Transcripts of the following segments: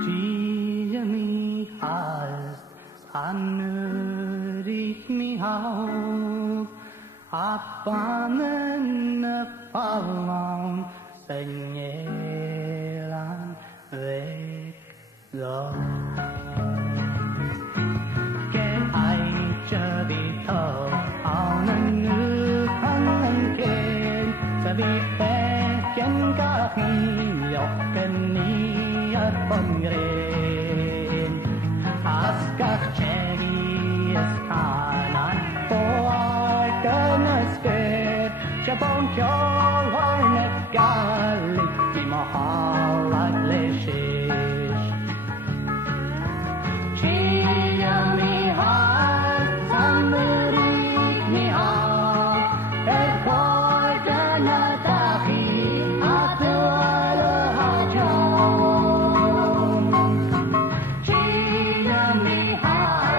Giami has hanurit mi hau apanen palon senyelan vek lo ke ai chabi to anan nu hanan ken sabi pe ken ka hin yok ken ni ar pongren askach chegi es kanan por kanasket chabon kyol harnet galik mi mahalat leshish chia mi har samri mi har et koi kanatahi atwal hajon chia mi har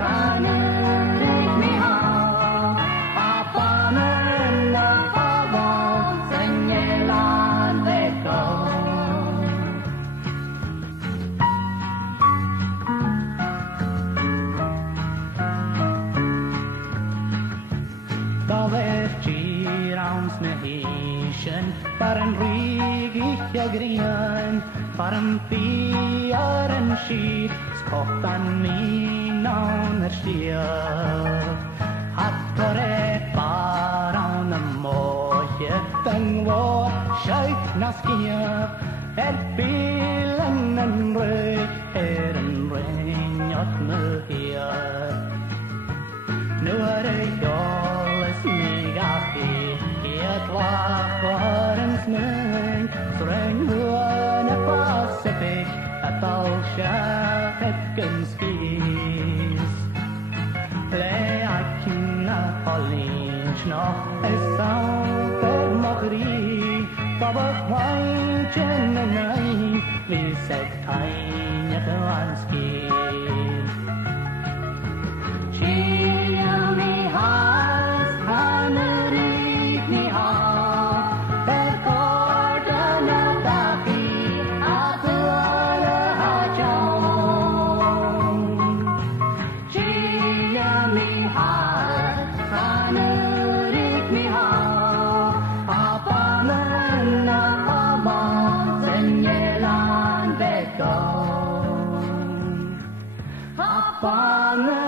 samri mi har apanen na pavon senyelan veko Rounds na hisen Paran rigig jag grian Paran piaren skit Skottan minan er stiaf Hattore paran moje Tengvår sjökna skiaf bilen en röj en renjot möhiar Nu det jolles migati Ett vakvarens nöj Sträng huan Pacific Att alsjak ett gunskis Leakina Palinchna Esauter magri Tabak wajchen nai Lisek tainja kvanskir Chia mi has hanurit mi har Per kordana taki atwala hajon Chia mi has hanurit mi har Apanen na pavon senyelan veko Apanen